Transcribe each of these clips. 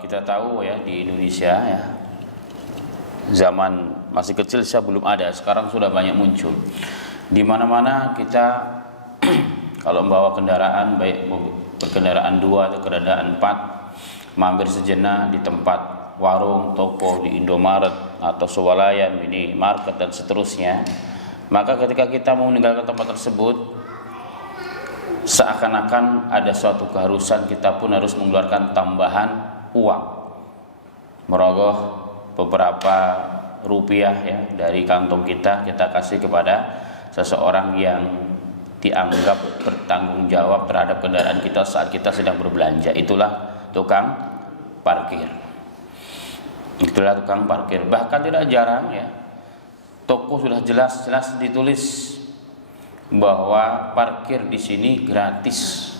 Kita tahu ya di Indonesia ya, zaman masih kecil saya belum ada, sekarang sudah banyak muncul. Di mana-mana kita kalau membawa kendaraan, baik berkendaraan 2 atau kendaraan 4, mampir sejenak di tempat warung, toko, di Indomaret atau swalayan, minimarket dan seterusnya, maka ketika kita mau meninggalkan tempat tersebut, seakan-akan ada suatu keharusan kita pun harus mengeluarkan tambahan uang, merogoh beberapa rupiah ya dari kantong kita kasih kepada seseorang yang dianggap bertanggung jawab terhadap kendaraan kita saat kita sedang berbelanja. Itulah tukang parkir. Itulah tukang parkir. Bahkan tidak jarang ya, toko sudah jelas-jelas ditulis bahwa parkir di sini gratis.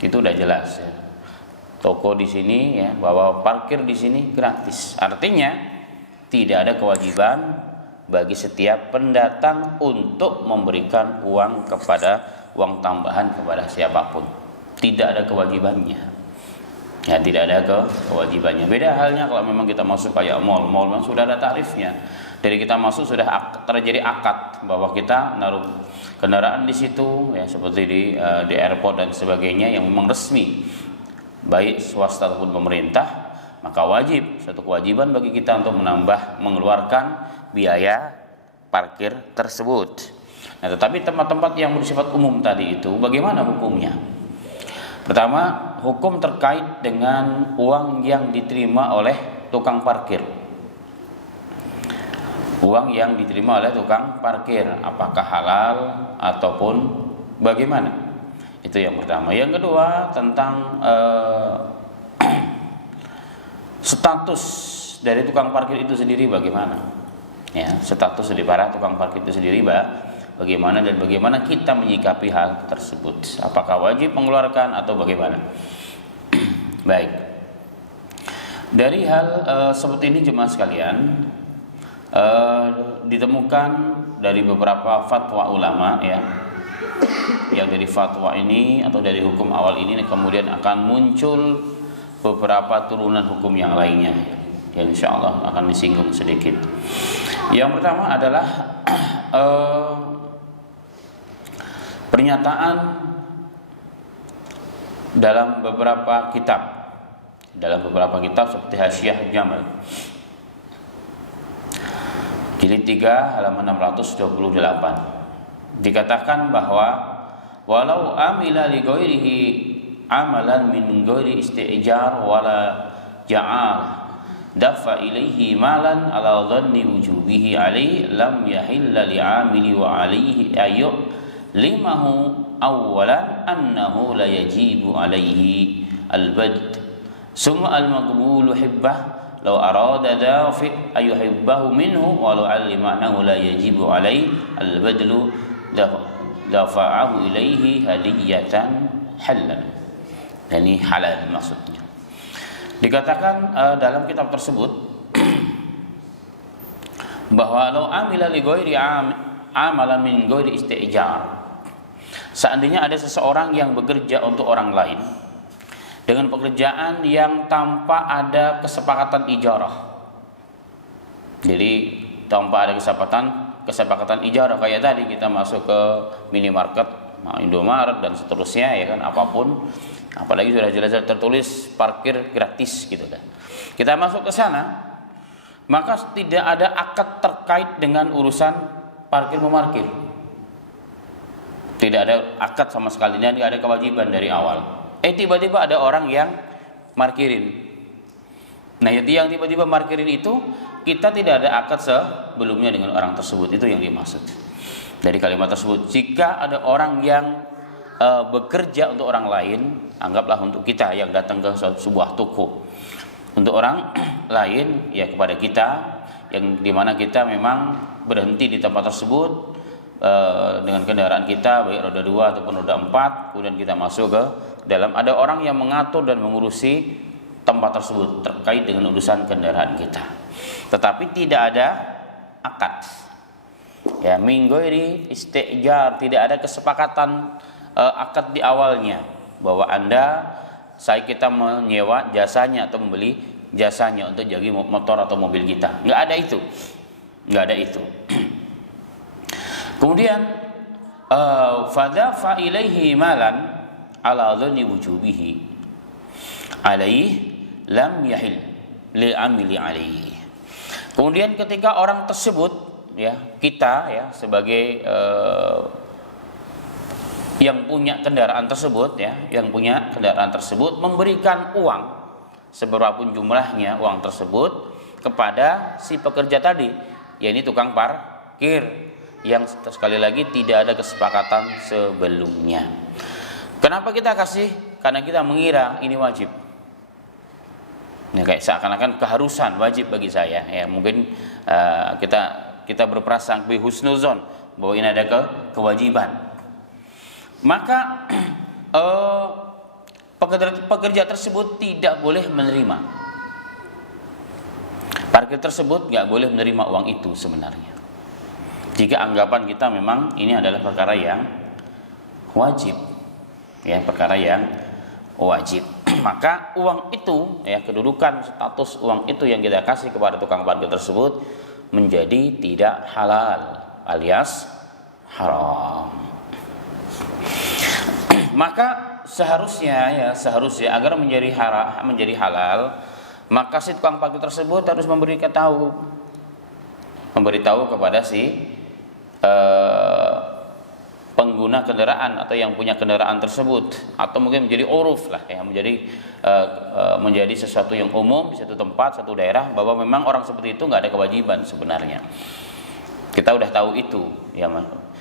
Itu udah jelas ya. Toko di sini ya, bahwa parkir di sini gratis. Artinya tidak ada kewajiban bagi setiap pendatang untuk memberikan uang tambahan kepada siapapun. Tidak ada kewajibannya. Ya, tidak ada kewajibannya. Beda halnya kalau memang kita masuk kayak mall sudah ada tarifnya. Dari kita masuk sudah terjadi akad bahwa kita naruh kendaraan di situ ya, seperti di airport dan sebagainya yang memang resmi, baik swasta ataupun pemerintah, maka wajib, satu kewajiban bagi kita untuk mengeluarkan biaya parkir tersebut. Nah, tetapi tempat-tempat yang bersifat umum tadi itu bagaimana hukumnya? Pertama, hukum terkait dengan uang yang diterima oleh tukang parkir. Uang yang diterima oleh tukang parkir, apakah halal ataupun bagaimana? Itu yang pertama. Yang kedua, tentang status dari tukang parkir itu sendiri bagaimana? Ya, status dari para tukang parkir itu sendiri bagaimana dan bagaimana kita menyikapi hal tersebut? Apakah wajib mengeluarkan atau bagaimana? Baik. Dari hal seperti ini jemaah sekalian, ditemukan dari beberapa fatwa ulama ya, yang dari fatwa ini atau dari hukum awal ini kemudian akan muncul beberapa turunan hukum yang lainnya yang insya Allah akan disinggung sedikit. Yang pertama adalah pernyataan dalam beberapa kitab seperti Hasyiah Jamal jilid 3 halaman 628, dikatakan bahwa walau amila li ghairihi amalan min ghairi isti'jar wala ja'al dafa ilaihi malan ala dhanni wujubihi alaihi lam yahilla li'amili wa alaihi ayu limahu awalan annahu la yajibu alaihi al-bad summa al-maqbulu hibbah law arada dafi ayuhibbahu minhu walau alima annahu la yajibu alaihi al-badlu dafa'ahu ilaihi hadiyatan halan. Ini halal maksudnya. Dikatakan dalam kitab tersebut bahwa law amila li ghairi amalan min ghairi isti'jar, seandainya ada seseorang yang bekerja untuk orang lain dengan pekerjaan yang tanpa ada kesepakatan ijarah. Jadi tanpa ada kesepakatan ijarah, kayak tadi kita masuk ke minimarket, Indomaret dan seterusnya ya kan, apapun, apalagi sudah jelas tertulis parkir gratis gitu kan. Kita masuk ke sana, maka tidak ada akad terkait dengan urusan parkir memarkir. Tidak ada akad sama sekali dan tidak ada kewajiban dari awal. Tiba-tiba ada orang yang markirin. Nah, yang tiba-tiba markirin itu kita tidak ada akad sebelumnya dengan orang tersebut. Itu yang dimaksud dari kalimat tersebut. Jika ada orang yang bekerja untuk orang lain, anggaplah untuk kita yang datang ke sebuah toko, untuk orang lain ya kepada kita, yang dimana kita memang berhenti di tempat tersebut dengan kendaraan kita baik roda 2 ataupun roda 4, kemudian kita masuk ke dalam, ada orang yang mengatur dan mengurusi tempat tersebut terkait dengan urusan kendaraan kita, tetapi tidak ada akad ya, min ghairi isti'jar, tidak ada kesepakatan akad di awalnya bahwa Anda kita menyewa jasanya atau membeli jasanya untuk jaga motor atau mobil kita. Nggak ada itu. Nggak ada itu. Kemudian fadafa ilaihi malan ala dhanni wujubihi alaihi lam yahil lil amili alaihi. Kemudian ketika orang tersebut, ya, kita ya sebagai yang punya kendaraan tersebut, ya, yang punya kendaraan tersebut memberikan uang seberapapun jumlahnya uang tersebut kepada si pekerja tadi, yakni tukang parkir, yang sekali lagi tidak ada kesepakatan sebelumnya. Kenapa kita kasih? Karena kita mengira ini wajib. Ya, kayak seakan-akan keharusan, wajib bagi saya. Ya, mungkin kita berprasangka husnuzon bahwa ini ada kewajiban. Maka pekerja tersebut tidak boleh menerima. Parkir tersebut nggak boleh menerima uang itu sebenarnya. Jika anggapan kita memang ini adalah perkara yang wajib, ya, perkara yang wajib, maka uang itu, ya, kedudukan status uang itu yang kita kasih kepada tukang parkir tersebut menjadi tidak halal alias haram. Maka seharusnya agar menjadi halal, maka si tukang parkir tersebut harus memberitahu kepada si pengguna kendaraan atau yang punya kendaraan tersebut, atau mungkin menjadi uruf lah, ya, menjadi sesuatu yang umum di satu tempat, satu daerah, bahwa memang orang seperti itu nggak ada kewajiban sebenarnya. Kita udah tahu itu, ya,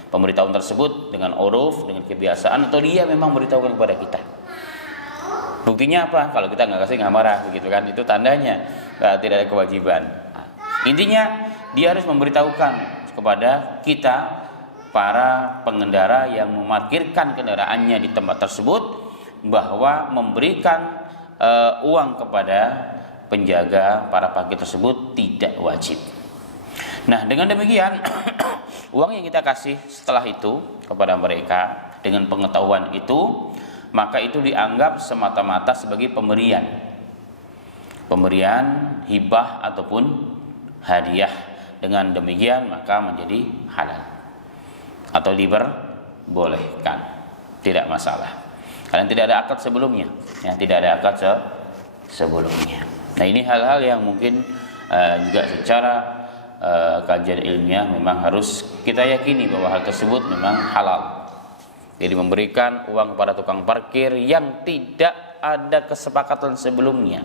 pemberitahuan tersebut dengan uruf, dengan kebiasaan, atau dia memang memberitahukan kepada kita. Buktinya apa? Kalau kita nggak kasih, nggak marah, begitu kan? Itu tandanya tidak ada kewajiban. Intinya dia harus memberitahukan kepada kita, para pengendara yang memarkirkan kendaraannya di tempat tersebut, bahwa memberikan uang kepada penjaga para parkir tersebut tidak wajib. Nah, dengan demikian uang yang kita kasih setelah itu kepada mereka dengan pengetahuan itu, maka itu dianggap semata-mata sebagai pemberian hibah ataupun hadiah. Dengan demikian maka menjadi halal atau diperbolehkan, tidak masalah. Karena tidak ada akad sebelumnya, ya, tidak ada akad sebelumnya. Nah, ini hal-hal yang mungkin juga secara kajian ilmiah memang harus kita yakini bahwa hal tersebut memang halal. Jadi memberikan uang kepada tukang parkir yang tidak ada kesepakatan sebelumnya,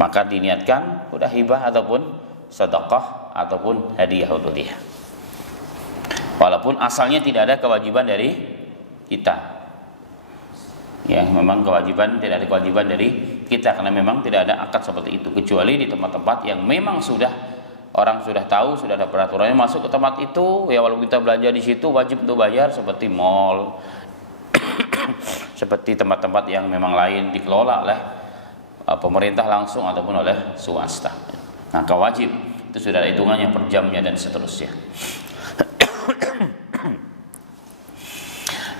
maka diniatkan udah hibah ataupun sedekah ataupun hadiah untuk dia, walaupun asalnya tidak ada kewajiban dari kita. Ya, memang tidak ada kewajiban dari kita, karena memang tidak ada akad seperti itu, kecuali di tempat-tempat yang memang orang sudah tahu, sudah ada peraturannya masuk ke tempat itu, ya, walaupun kita belanja di situ wajib untuk bayar, seperti mall seperti tempat-tempat yang memang lain dikelola oleh pemerintah langsung ataupun oleh swasta. Maka wajib, itu sudah ada hitungannya per jamnya dan seterusnya.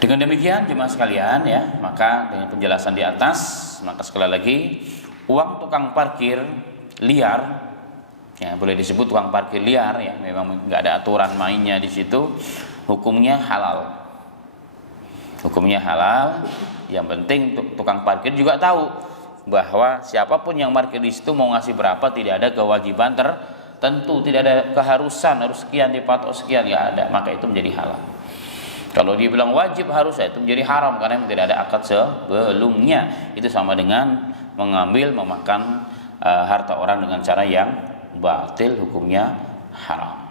Dengan demikian jemaah sekalian, ya, maka dengan penjelasan di atas, maka sekali lagi uang tukang parkir liar, ya, boleh disebut tukang parkir liar, ya, memang nggak ada aturan mainnya di situ, hukumnya halal. Hukumnya halal. Yang penting tukang parkir juga tahu bahwa siapapun yang parkir di situ mau ngasih berapa, tidak ada kewajiban tertentu, tidak ada keharusan harus sekian dipatok sekian, nggak ada, maka itu menjadi halal. Kalau dia bilang wajib harus, ya, itu menjadi haram karena tidak ada akad sebelumnya. Itu sama dengan memakan harta orang dengan cara yang batil, hukumnya haram.